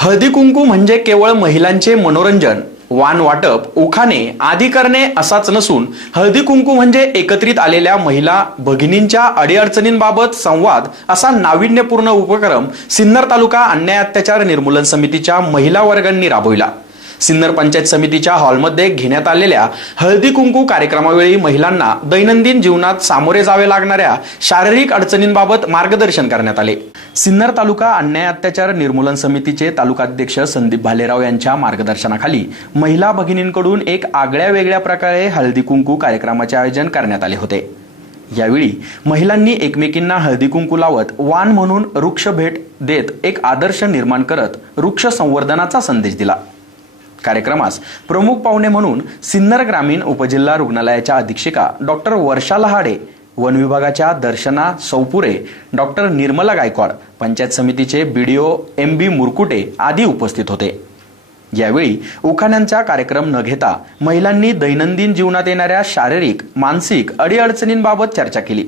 हळदी कुंकू म्हणजे केवळ महिलांचे मनोरंजन, वाण वाटप, उखाणे आदी करणे असाच नसून हळदी कुंकू म्हणजे एकत्रित आलेल्या महिला भगिनींच्या अडीअडचणींबाबत संवाद असा नाविन्यपूर्ण उपक्रम सिन्नर तालुका अन्याय अत्याचार निर्मूलन समितीच्या महिला वर्गांनी राबविला। सिन्नर पंचायत समितीच्या हॉलमध्ये घेण्यात आलेल्या हळदी कुंकू कार्यक्रमावेळी महिलांना दैनंदिन जीवनात सामोरे जावे लागणाऱ्या शारीरिक अडचणींबाबत मार्गदर्शन करण्यात आले। सिन्नर तालुका अन्याय अत्याचार निर्मूलन समितीचे तालुकाध्यक्ष संदीप भालेराव यांच्या मार्गदर्शनाखाली महिला भगिनींकडून एक आगळ्या वेगळ्या प्रकारे हळदी कुंकू कार्यक्रमाचे आयोजन करण्यात आले होते। यावेळी महिलांनी एकमेकींना हळदी कुंकू लावत वाण म्हणून वृक्ष भेट देत एक आदर्श निर्माण करत वृक्ष संवर्धनाचा संदेश दिला। कार्यक्रमास प्रमुख पाहुणे म्हणून सिन्नर ग्रामीण उपजिल्हा रुग्णालयाच्या अधीक्षिका डॉक्टर वर्षा लहाडे, वन विभागाच्या दर्शना सौपुरे, डॉक्टर निर्मला गायकवाड, पंचायत समितीचे बीडीओ MB मुरकुटे आदी उपस्थित होते। यावेळी उखाण्यांचा कार्यक्रम न घेता महिलांनी दैनंदिन जीवनात येणाऱ्या शारीरिक, मानसिक अडीअडचणींबाबत चर्चा केली।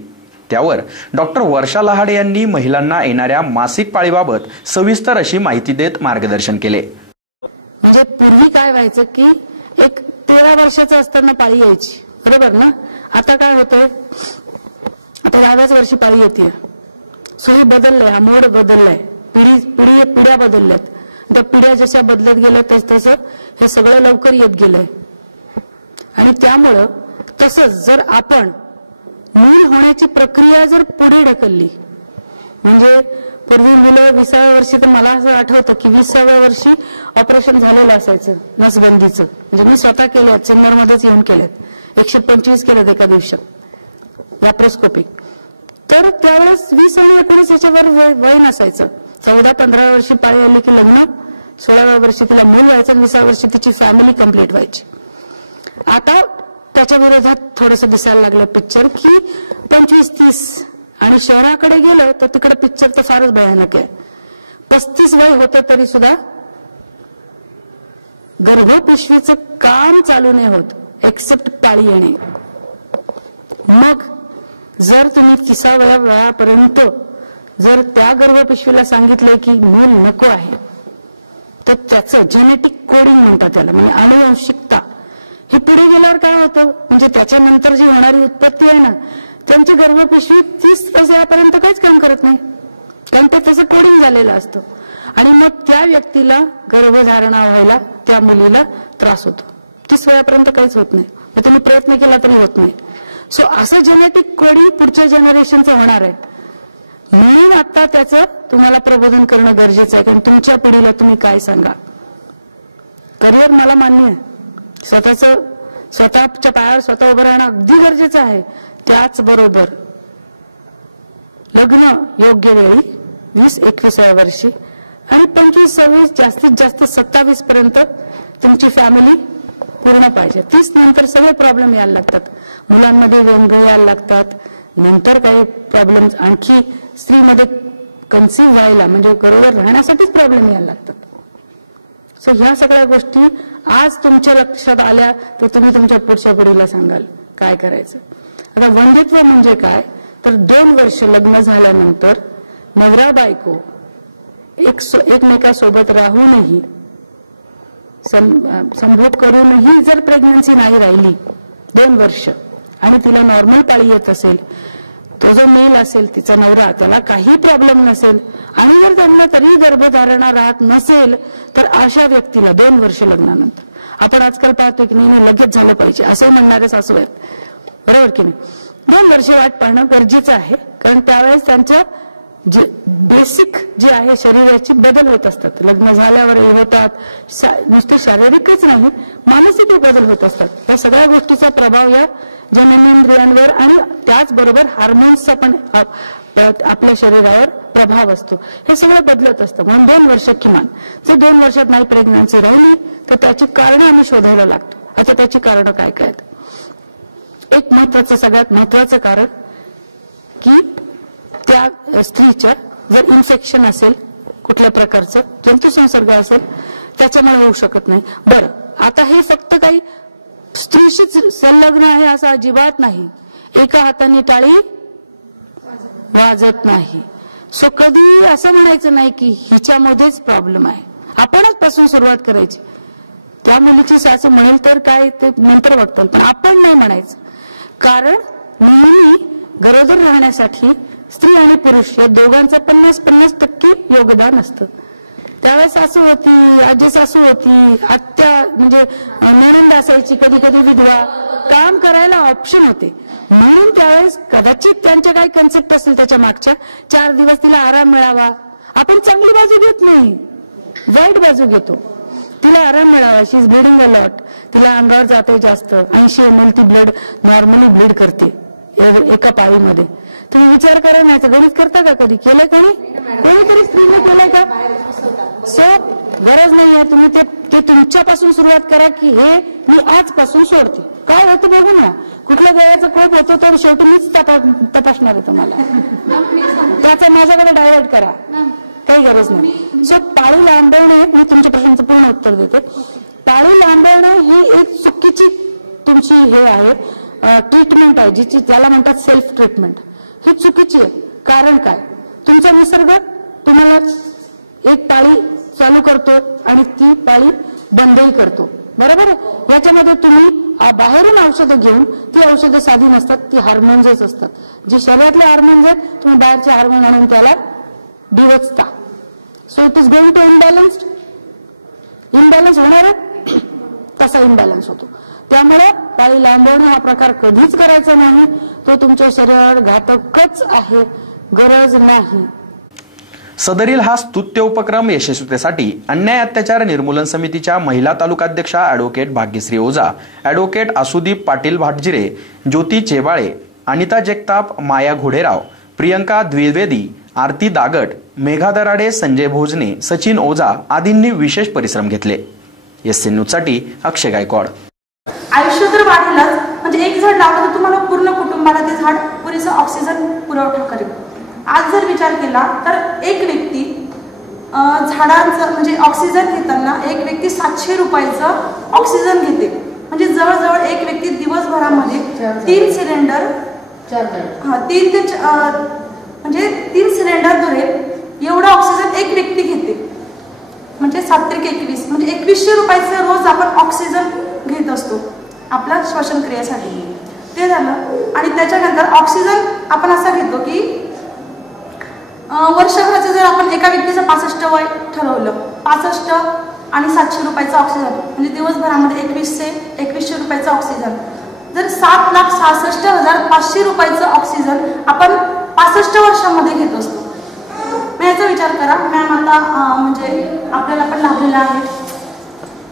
त्यावर डॉक्टर वर्षा लहाडे यांनी महिलांना येणाऱ्या मासिक पाळीबाबत सविस्तर अशी माहिती देत मार्गदर्शन केले। म्हणजे पूर्वी काय व्हायचं की एक 13 वर्षाचं असताना पाळी यायची, बरोबर ना। आता काय होतंय, आता 10व्याच वर्षी पाळी येते। सो हे बदललंय, हा मोड बदललाय, पिढ्या बदलल्यात। त्या पिढ्या जशा बदलत गेल्या तसं हे सगळं लवकर येत गेलंय। आणि त्यामुळं तसंच जर आपण मूल होण्याची प्रक्रिया जर पुढे ढकलली, म्हणजे पूर्वी मुलं 20व्या वर्षी, तर मला असं आठवतं की 20व्या वर्षी ऑपरेशन झालेलं असायचं नसबंदीचं। म्हणजे मी स्वतः केलंय, सिन्नर मध्येच येऊन केलंय, 125 केलं एका दिवसात लॅप्रोस्कोपिक। तर त्यावेळेस 20 आणि 19 याच्यावर वय नसायचं। 14-15 वर्षी पाळी आली की लग्न, 16व्या वर्षी तिला मूल व्हायचं आणि 20व्या वर्षी तिची फॅमिली कंप्लीट व्हायची। आता त्याच्या विरोधात थोडंसं दिसायला लागलं पिक्चर की 25-30, आणि शहराकडे गेलं तर तिकडे पिक्चर तर फारच भयानक आहे। 35 वय होतं तरी सुद्धा गर्भपिशवीचं काम चालू नाही होत, एक्सेप्ट पाळी येणे। मग जर तुम्ही 30व्या वयापर्यंत जर त्या गर्भपिशवीला सांगितलंय की मूल नको आहे, तर त्याचं जेनेटिक कोडिंग म्हणतात त्याला, म्हणजे अनुवंशिकता, हे पुढे गेल्यावर काय होतं, म्हणजे त्याच्यानंतर जी होणारी उत्पत्ती आहे ना, त्यांची गर्भपिशवी 30 वर्षापर्यंत काहीच काम करत नाही, कारण ते तसं कोडिंग झालेलं असतं। आणि मग त्या व्यक्तीला गर्भधारणा व्हायला, त्या मुलीला त्रास होतो। 30 वयापर्यंत काहीच होत नाही, मग तुम्ही प्रयत्न केला तरी होत नाही। सो असं जेनेटिक कोडिंग पुढच्या जनरेशनचं होणार आहे। म्हणून आता त्याचं तुम्हाला प्रबोधन करणं गरजेचं आहे, कारण तुमच्या पिढीला तुम्ही काय सांगा। करिअर मला मान्य आहे, स्वतःच्या पायावर स्वतः उभं राहणं अगदी गरजेचं आहे। त्याचबरोबर लग्न योग्य वेळी 20-21व्या वर्षी आणि 25-26, जास्तीत जास्त 27 पर्यंत तुमची फॅमिली पूर्ण पाहिजे। 30 नंतर सगळे प्रॉब्लेम यायला लागतात, मुलांमध्ये व्यंग यायला लागतात, नंतर काही प्रॉब्लेम आणखी स्त्रीमध्ये कन्सीव्ह व्हायला, म्हणजे गरोदर राहण्यासाठीच प्रॉब्लेम यायला लागतात। सो ह्या सगळ्या गोष्टी आज तुमच्या लक्षात आल्या तर तुम्ही तुमच्या पुढच्या पिढीला सांगाल काय करायचं। आता वंध्यत्व म्हणजे काय, तर 2 वर्ष लग्न झाल्यानंतर नवरा बायको एकमेकासोबत राहूनही, संभोग करूनही जर प्रेग्नन्सी नाही राहिली 2 वर्ष आणि तिला नॉर्मल पाळी येत असेल, तो जो मेल असेल तिचा नवरा, त्याला काही प्रॉब्लेम नसेल आणि जर त्यांना तरी गर्भधारणा राहत नसेल, तर अशा व्यक्तीला 2 वर्ष लग्नानंतर, आपण आजकाल पाहतोय की नाही लगेच झालं पाहिजे असंही म्हणणारे सासू आहेत, बरोबर की नाही। 2 वर्ष वाट पाहणं गरजेचं आहे, कारण त्यावेळेस त्यांच्या जे बेसिक जे आहे शरीराची बदल होत असतात, लग्न झाल्यावरही होतात, नुसते शारीरिकच नाही मानसिक बदल होत असतात। या सगळ्या गोष्टीचा प्रभाव या जननेंद्रियांवर आणि त्याचबरोबर हार्मोन्सचा पण आपल्या शरीरावर प्रभाव असतो। हे सगळं बदलत असतं, म्हणून 2 वर्ष किमान। जर 2 वर्षात नाही प्रेग्नन्सी राहिली तर त्याची कारणं आम्ही शोधायला लागतो। आता त्याची कारणं काय काय आहेत, एक महत्वाचं, सगळ्यात महत्वाचं कारण की त्या स्त्रीच्या जर इन्फेक्शन असेल, कुठल्या प्रकारचं जंतुसंसर्ग असेल, त्याच्यामुळे होऊ शकत नाही। बरं, आता हे फक्त काही स्त्रीशीच संलग्न आहे असं अजिबात नाही, एका हाताने टाळी वाजत नाही। सो कधी असं म्हणायचं नाही की हिच्यामध्येच प्रॉब्लेम आहे। आपणच पासून सुरुवात करायची. त्या मुलीची सासू म्हणेल तर काय ते नंतर बघता येईल, पण आपण नाही म्हणायचं. कारण नेहमी गरोदर राहण्यासाठी स्त्री आणि पुरुष या दोघांचं 50-50% योगदान असतं. त्यावेळेस सासू होती, आजी सासू होती, आत्या म्हणजे नणंद असायची, कधी कधी विधवा, काम करायला ऑप्शन होते. म्हणून त्यावेळेस कदाचित त्यांच्या काही कन्सेप्ट असेल त्याच्या मागच्या, 4 दिवस तिला आराम मिळावा. आपण चांगली बाजू घेत नाही, वाईट बाजू घेतो. तिला आराम मिळावा, शी इज ब्लिडिंग अ लॉट, तिला अंगावर जाते जास्त, 80 ml ती ब्लड नॉर्मली ब्लीड करते एका पाळीमध्ये. तुम्ही विचार करा, नाही गणित करता का कधी? केलंय कोणीतरी स्त्रीने केलंय का? सो गरज नाहीये. तुम्ही ते तुमच्यापासून सुरुवात करा की हे मी आजपासून सोडते. काय होतं बघू ना. कुठल्या देवाचा कोप होतो तो शेवटी मीच तपासणार आहे तुम्हाला. त्याचा माझ्याकडे डायव्हर्ट करा, काही गरज नाही. सो पाळी लांबवणे, मी तुमच्या प्रश्नाचं पूर्ण उत्तर देते. पाळी लांबवणे ही एक चुकीची तुमची हे आहे, ट्रीटमेंट आहे, जिची त्याला म्हणतात सेल्फ ट्रीटमेंट. ही चुकीची आहे. कारण काय, तुमचा निसर्ग तुम्हाला एक पाळी चालू करतो आणि ती पाळी बंदही करतो, बरोबर आहे. याच्यामध्ये तुम्ही बाहेरून औषधं घेऊन, ती औषधं साधी नसतात, ती हार्मोन्सच असतात. जे शरीरातले हार्मोन्स आहेत, तुम्ही बाहेरचे हार्मोन आणून त्याला डिवचता. So it is going to imbalance होणार आहे, तसा इम्बॅलन्स होतो. त्यामुळे पाळी लांबवणे हा प्रकार कधीच करायचा नाही. तो तुमच्या शरीरावर घातकच आहे, गरज नाही. सदरील हा स्तुत्य उपक्रम यशस्वीतेसाठी अन्याय अत्याचार निर्मूलन समितीच्या महिला तालुकाध्यक्षा ॲडव्होकेट भाग्यश्री ओझा, ॲडव्होकेट आसुदीप पाटील भाटजिरे, ज्योती चेबाळे, अनिता जगताप, माया घोडेराव, प्रियंका द्विवेदी, आरती दागट, मेघा दराडे, संजय भोजने, सचिन ओझा आदींनी विशेष परिश्रम घेतले. एससी न्यूजसाठी अक्षय गायकवाड. आयुष्य तर वाढेलच, म्हणजे एक झाड लावलं तर तुम्हाला पूर्ण कुटुंबाला ते झाड पुरेसा ऑक्सिजन पुरवठा करेल. आज जर विचार केला तर एक व्यक्ती झाडांचं म्हणजे ऑक्सिजन घेताना एक व्यक्ती 700 रुपयाचं ऑक्सिजन घेते. म्हणजे जवळजवळ एक व्यक्ती दिवसभरामध्ये 3 सिलेंडर म्हणजे 3 सिलेंडर भरेल एवढा ऑक्सिजन एक व्यक्ती घेते. म्हणजे 7 त्रिक 21 म्हणजे 2100 रुपयाचे रोज आपण ऑक्सिजन घेत असतो आपल्या श्वसन क्रियेसाठी. ते झालं. आणि त्याच्यानंतर ऑक्सिजन आपण असं घेतो की वर्षभराचं जर आपण एका व्यक्तीचं 65 वय ठरवलं, 65 आणि 700 रुपयाचं ऑक्सिजन म्हणजे दिवसभरामध्ये 2100 रुपयाचं ऑक्सिजन. जर 7,66,500 रुपयाचं ऑक्सिजन आपण 65 वर्षामध्ये घेत असतो. मग याचा विचार करा. मॅम आता म्हणजे आपल्याला पण लाभलेला आहे,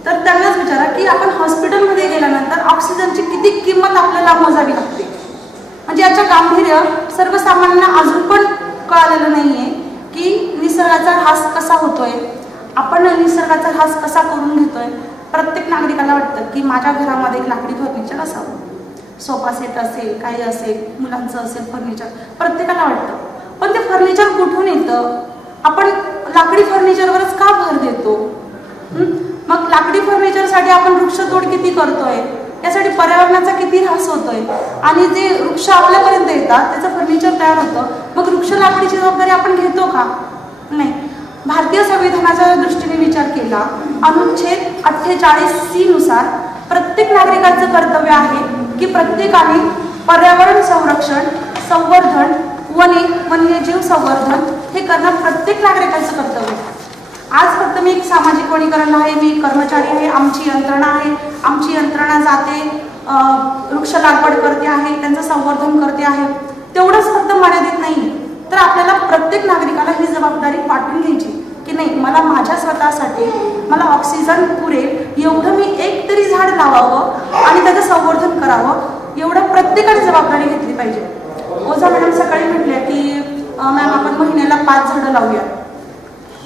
तर त्यांनाच विचारा की आपण हॉस्पिटलमध्ये गेल्यानंतर ऑक्सिजनची किती किंमत आपल्याला मोजावी लागते. म्हणजे याचं गांभीर्य सर्वसामान्यांना अजून पण कळालेलं नाहीये की निसर्गाचा ऱ्हास कसा होतोय, आपण निसर्गाचा ऱ्हास कसा करून घेतोय. प्रत्येक नागरिकाला वाटतं की माझ्या घरामध्ये एक लाकडी फर्निचर असावं, सोफा सेट असेल, काही असेल, मुलांचं असेल फर्निचर, प्रत्येकाला वाटतं. पण ते फर्निचर कुठून येतं? आपण लाकडी फर्निचरवरच का भर देतो? मग लाकडी फर्निचरसाठी आपण वृक्षतोड किती करतोय, यासाठी पर्यावरणाचा किती ऱ्हास होतोय, आणि जे वृक्ष आपल्यापर्यंत येतात त्याचं फर्निचर तयार होतं. मग वृक्ष लाकडीची जबाबदारी आपण घेतो का? नाही. भारतीय संविधानाच्या दृष्टीने विचार केला, अनुच्छेद 48C नुसार प्रत्येक नागरिकाचं कर्तव्य आहे की प्रत्येकाने पर्यावरण संरक्षण, संवर्धन, वन्यजीव संवर्धन हे करणं प्रत्येक नागरिकाचं कर्तव्य. आज फक्त मी एक सामाजिक वनीकरण आहे, मी कर्मचारी आहे, आमची यंत्रणा आहे, आमची यंत्रणा जाते वृक्ष लागवड करते आहे, त्यांचं संवर्धन करते आहे, तेवढंच फक्त मर्यादित नाही. तर आपल्याला प्रत्येक नागरिकाला ही जबाबदारी वाटून घ्यायची की नाही, मला माझ्या स्वतःसाठी मला ऑक्सिजन पुरेल एवढं मी एक तरी झाड लावावं आणि त्याचं संवर्धन करावं, एवढं प्रत्येकाने जबाबदारी घेतली पाहिजे. ओझा मॅडम सकाळी म्हटल्या की मॅम आपण महिन्याला 5 झाडं लावूया.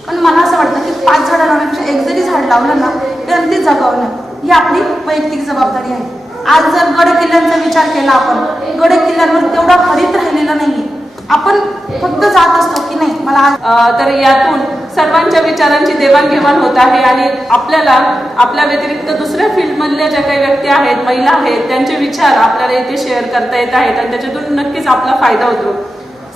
पण मला असं वाटतं की 5 झाडं लावण्यापेक्षा एक जरी झाड लावलं ना तर ते जगवणं ही आपली वैयक्तिक जबाबदारी आहे. आज जर गड किल्ल्यांचा विचार केला, आपण गड किल्ल्यांवर तेवढा हरित राहिलेला नाहीये. आपण फक्त जात असतो की नाही मला. तर यातून सर्वांच्या विचारांची देवाणघेवाण होत आहे आणि आपल्याला आपल्या व्यतिरिक्त दुसऱ्या फील्डमधल्या ज्या काही व्यक्ती आहेत, महिला आहेत, त्यांचे विचार आपल्याला इथे शेअर करता येत आहेत आणि त्याच्यातून नक्कीच आपला फायदा होतो.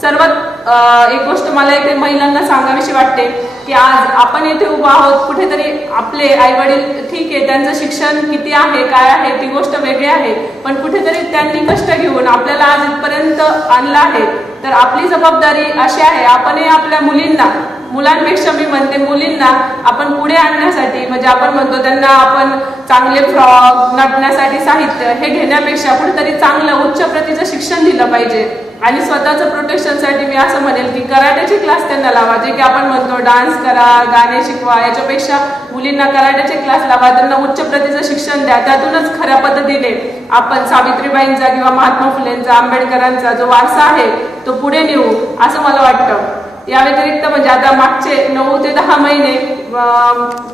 सर्वात एक गोष्ट मला इथे महिलांना सांगावीशी वाटते की आज आपण इथे उभा आहोत, कुठेतरी आपले आई वडील ठीक आहे, त्यांचं शिक्षण किती आहे काय आहे ती गोष्ट वेगळी आहे, पण कुठेतरी त्यांनी कष्ट घेऊन आपल्याला आज इथपर्यंत आणलं आहे. तर आपली जबाबदारी अशी आहे, आपणही आपल्या मुलांपेक्षा मी म्हणते मुलींना आपण पुढे आणण्यासाठी, म्हणजे आपण म्हणतो त्यांना आपण चांगले फ्रॉक, नटण्यासाठी साहित्य हे घेण्यापेक्षा कुठेतरी चांगलं उच्च प्रतीचं शिक्षण दिलं पाहिजे. आणि स्वतःचं प्रोटेक्शनसाठी मी असं म्हणेल की कराटेचे क्लास त्यांना लावा, जे की आपण म्हणतो डान्स करा, गाणे शिकवा, याच्यापेक्षा मुलींना कराटेचे क्लास लावा, त्यांना उच्च प्रतीचं शिक्षण द्या. त्यातूनच खऱ्या पद्धतीने आपण सावित्रीबाईंचा किंवा महात्मा फुलेंचा, आंबेडकरांचा जो वारसा आहे तो पुढे नेऊ असं मला वाटतं. या व्यतिरिक्त म्हणजे आता मागचे 9 ते 10 महिने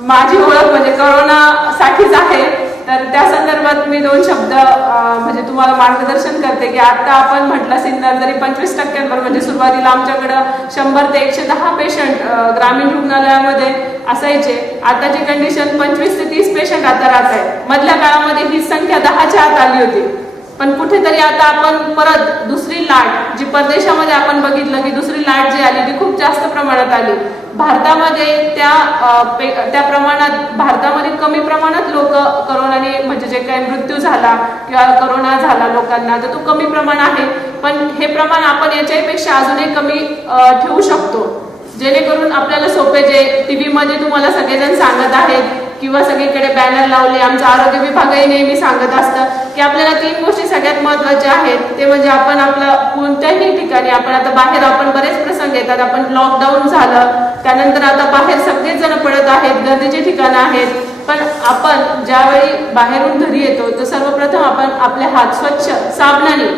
माझी ओळख म्हणजे करोनासाठीच आहे, तर त्या संदर्भात मी 2 शब्द म्हणजे तुम्हाला मार्गदर्शन करते की आता आपण म्हटलं सिन्नर जरी 25% म्हणजे सुरुवातीला आमच्याकडं 100 ते 110 पेशंट ग्रामीण रुग्णालयामध्ये असायचे, आताची कंडिशन 25 ते 30 पेशंट आता राहत आहेत. मधल्या काळामध्ये ही संख्या 10च्या आत आली होती, पण कुठेतरी आता आपण परत दुसरी लाट जी परदेशामध्ये आपण बघितलं की दुसरी लाट जी आली ती खूप जास्त प्रमाणात आली. भारतामध्ये त्या प्रमाणात भारतामध्ये कमी प्रमाणात लोक करोनाने म्हणजे जे काही मृत्यू झाला किंवा करोना झाला लोकांना तर तो कमी प्रमाण आहे, पण हे प्रमाण आपण याच्यापेक्षा अजूनही कमी ठेवू शकतो, जेणेकरून आपल्याला सोपे जे टीव्ही मध्ये तुम्हाला सगळेजण सांगत आहेत किंवा सगळीकडे बॅनर लावले, आमचा आरोग्य विभागही नेहमी सांगत असतं की आपल्याला 3 गोष्टी सगळ्यात महत्त्वाच्या आहेत. ते म्हणजे आपण आपलं कोणत्याही ठिकाणी आपण आता बाहेर आपण बरेच प्रसंग येतात, आपण लॉकडाऊन झालं त्यानंतर आता बाहेर सगळेच जण पडत आहेत, गर्दीची ठिकाणं आहेत, पण आपण ज्यावेळी बाहेरून घरी येतो तर सर्वप्रथम आपण आपले हात स्वच्छ साबणाने,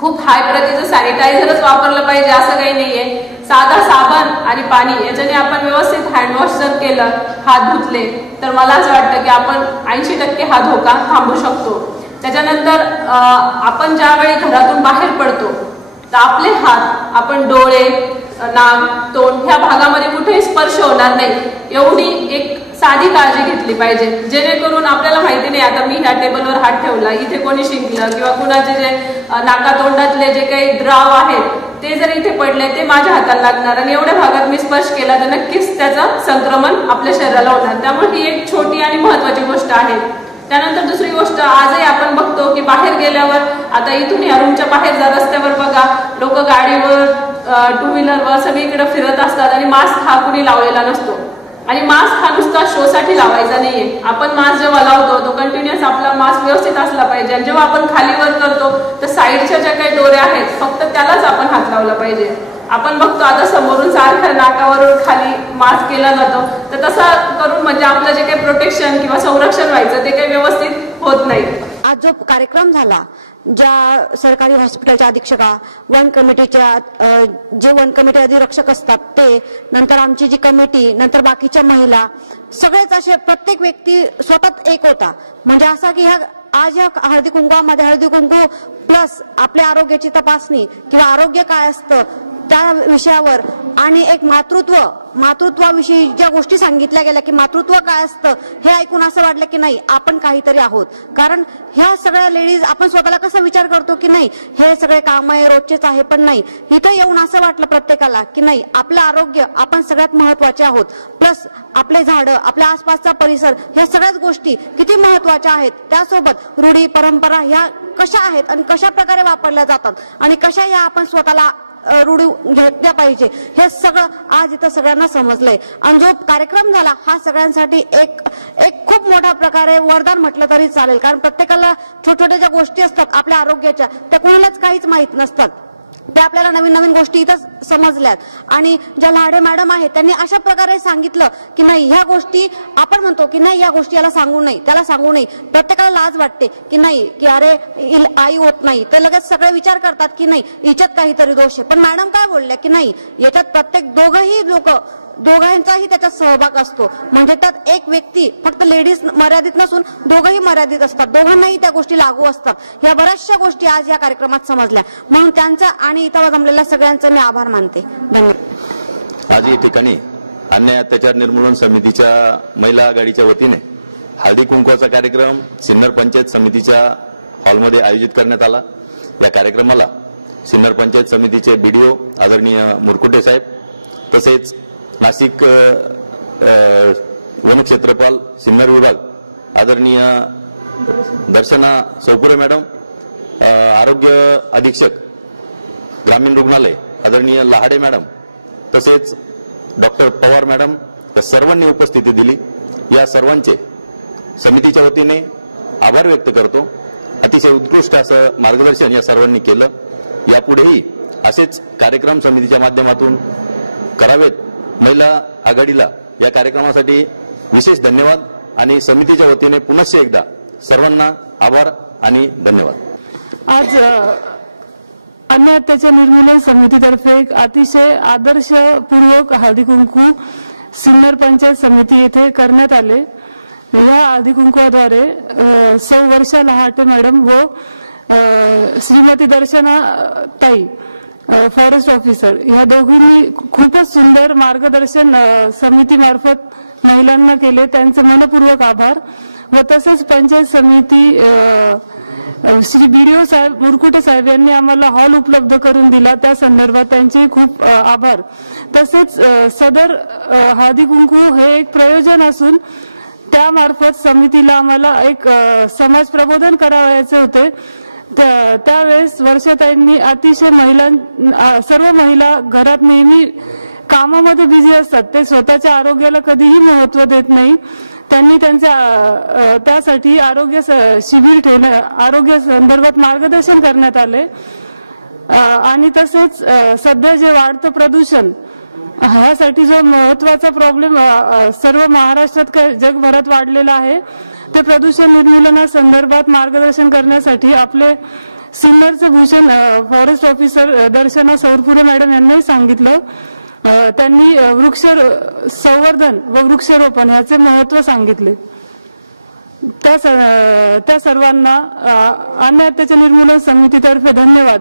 खूप हाय प्रतीचं सॅनिटायझरच वापरलं पाहिजे असं काही नाहीये, साधा साबण आणि पाणी याच्याने आपण व्यवस्थित हँडवॉश जर केलं, हात धुतले तर मला असं वाटतं की आपण 80% हा धोका थांबवू शकतो. त्याच्यानंतर आपण ज्यावेळी घरातून बाहेर पडतो तर आपले हात आपण डोळे, नाक, तोंड ह्या भागामध्ये कुठेही स्पर्श होणार नाही एवढी एक साधी काळजी घेतली पाहिजे, जेणेकरून आपल्याला माहिती नाही आता मी ह्या टेबलवर हात ठेवला, इथे कोणी शिंकलं किंवा कुणाचे जे नाकातोंडातले जे काही द्राव आहेत ते जर इथे पडले ते माझ्या हाताला लागणार आणि एवढ्या भागात मी स्पर्श केला तर नक्कीच त्याचं संक्रमण आपल्या शरीराला होणार. त्यामुळे ही एक छोटी आणि महत्वाची गोष्ट आहे. त्यानंतर दुसरी गोष्ट आजही आपण बघतो की बाहेर गेल्यावर आता इथून या रूमच्या बाहेर जा, रस्त्यावर बघा लोक गाडीवर, 2 व्हीलरवर सगळीकडे फिरत असतात आणि मास्क हा कुणी लावलेला नसतो. आणि मास्क हा नुसता शो साठी लावायचा नाहीये, आपण मास्क जेव्हा लावतो तो कंटिन्युअस आपला मास्क व्यवस्थित असला पाहिजे आणि जेव्हा आपण खाली वर करतो तर साईडच्या ज्या काही दोऱ्या आहेत फक्त त्यालाच आपण हात लावला पाहिजे. आपण बघतो आता समोरून सारखं नाकावरून खाली मास्क केला जातो, तर तसं करून म्हणजे आपलं जे काही प्रोटेक्शन किंवा संरक्षण व्हायचं ते काही व्यवस्थित होत नाही. आज जो कार्यक्रम झाला, ज्या सरकारी हॉस्पिटलच्या अधीक्षका, वन कमिटीच्या जे वन कमिटी अधिरक्षक असतात ते, नंतर आमची जी कमिटी, नंतर बाकीच्या महिला, सगळेच असे प्रत्येक व्यक्ती स्वतःच एक होता. म्हणजे असा की आज ह्या हळदी कुंकवामध्ये हळदी कुंकू प्लस आपल्या आरोग्याची तपासणी किंवा आरोग्य काय असतं त्या विषयावर आणि एक मातृत्वाविषयी ज्या गोष्टी सांगितल्या गेल्या की मातृत्व काय असतं हे ऐकून असं वाटलं की नाही आपण काहीतरी आहोत. कारण ह्या सगळ्या लेडीज आपण स्वतःला कसा विचार करतो की नाही हे सगळे काम आहे रोजचेच आहे, पण नाही इथं येऊन असं वाटलं प्रत्येकाला की नाही आपलं आरोग्य आपण सगळ्यात महत्वाचे आहोत. प्लस आपले झाडं, आपल्या आसपासचा परिसर, ह्या सगळ्याच गोष्टी किती महत्वाच्या आहेत. त्यासोबत रूढी परंपरा ह्या कशा आहेत आणि कशा प्रकारे वापरल्या जातात आणि कशा ह्या आपण स्वतःला रूढी घेतल्या पाहिजे हे सगळं आज इथं सगळ्यांना समजलंय. आणि जो कार्यक्रम झाला हा सगळ्यांसाठी एक खूप मोठ्या प्रकारे वरदान म्हटलं तरी चालेल. कारण प्रत्येकाला छोट्या ज्या गोष्टी असतात आपल्या आरोग्याच्या त्या कोणालाच काहीच माहित नसतात, त्या आपल्याला नवीन नवीन गोष्टी इथं समजल्यात. आणि ज्या लाडे मॅडम आहेत त्यांनी अशा प्रकारे सांगितलं की नाही ह्या गोष्टी आपण म्हणतो की नाही या गोष्टी याला सांगू नये, त्याला सांगू नये, प्रत्येकाला लाज वाटते की नाही की अरे आई होत नाही तर लगेच सगळे विचार करतात की नाही हिच्यात काहीतरी दोष आहे. पण मॅडम काय बोलल्या की नाही याच्यात प्रत्येक दोघांचाही त्याच्यात सहभाग असतो. म्हणजे त्यात एक व्यक्ती फक्त लेडीज मर्यादित नसून दोघंही मर्यादित असतात, दोघांनाही त्या गोष्टी लागू असतात. या बऱ्याचशा गोष्टी आज या कार्यक्रमात समजल्या, म्हणून त्यांचा आणि इथं जमलेल्या सगळ्यांचा मी आभार मानते. धन्यवाद. आज या ठिकाणी अन्याय अत्याचार निर्मूलन समितीच्या महिला आघाडीच्या वतीने हळदी कुंकवाचा कार्यक्रम सिन्नर पंचायत समितीच्या हॉलमध्ये आयोजित करण्यात आला. या कार्यक्रमाला सिन्नर पंचायत समितीचे BDO आदरणीय मुरकुटे साहेब, तसेच नाशिक वनक्षेत्रपाल सिन्नर विभाग आदरणीय दर्शना सौपुरे मॅडम, आरोग्य अधीक्षक ग्रामीण रुग्णालय आदरणीय लहाडे मॅडम, तसेच डॉक्टर पवार मॅडम या सर्वांनी उपस्थिती दिली. या सर्वांचे समितीच्या वतीने आभार व्यक्त करतो. अतिशय उत्कृष्ट असं मार्गदर्शन या सर्वांनी केलं. यापुढेही असेच कार्यक्रम समितीच्या माध्यमातून करावेत. महिला आघाडीला या कार्यक्रमासाठी विशेष धन्यवाद आणि समितीच्या वतीने पुनश्च एकदा सर्वांना आभार आणि धन्यवाद. आज अन्य अत्याचार निर्मूलन समितीतर्फे एक अतिशय आदर्शपूर्वक हळदी कुंकू सिन्नर पंचायत समिती येथे करण्यात आले. या हळदी कुंकवाद्वारे सौ वर्षा लहाटे मॅडम व श्रीमती दर्शना ताई फॉरेस्ट ऑफिसर या दोघींनी खूपच सुंदर मार्गदर्शन समितीमार्फत महिलांना केले. त्यांचे मनपूर्वक आभार. व तसेच पंचायत समिती श्री BDO साहेब मुरकुटे साहेब यांनी आम्हाला हॉल उपलब्ध करून दिला. त्या संदर्भात त्यांचे खूप आभार. तसेच सदर हळदी कुंकू हे एक प्रयोजन असून त्यामार्फत समितीला आम्हाला एक समाज प्रबोधन करावयाचे होते. त्यावेळेस वर्षाताईंनी अतिशय सर्व महिला घरात नेहमी कामामध्ये बिझी असतात. ते स्वतःच्या आरोग्याला कधीही महत्त्व देत नाही. त्यांनी त्यासाठी आरोग्य शिबिर आरोग्य संदर्भात मार्गदर्शन करण्यात आले. आणि तसेच सध्या जे वाढतं प्रदूषण ह्यासाठी जो महत्त्वाचा प्रॉब्लेम सर्व महाराष्ट्रात काय जगभरात वाढलेला आहे, ते प्रदूषण निर्मूलनासंदर्भात मार्गदर्शन करण्यासाठी आपले सिन्नरचे भूषण फॉरेस्ट ऑफिसर दर्शना सौरपुरे मॅडम यांनाही सांगितलं. त्यांनी वृक्ष संवर्धन व वृक्षारोपण याचे महत्त्व सांगितले. त्या सर्वांना अन्य अत्याचार निर्मूलन समितीतर्फे धन्यवाद.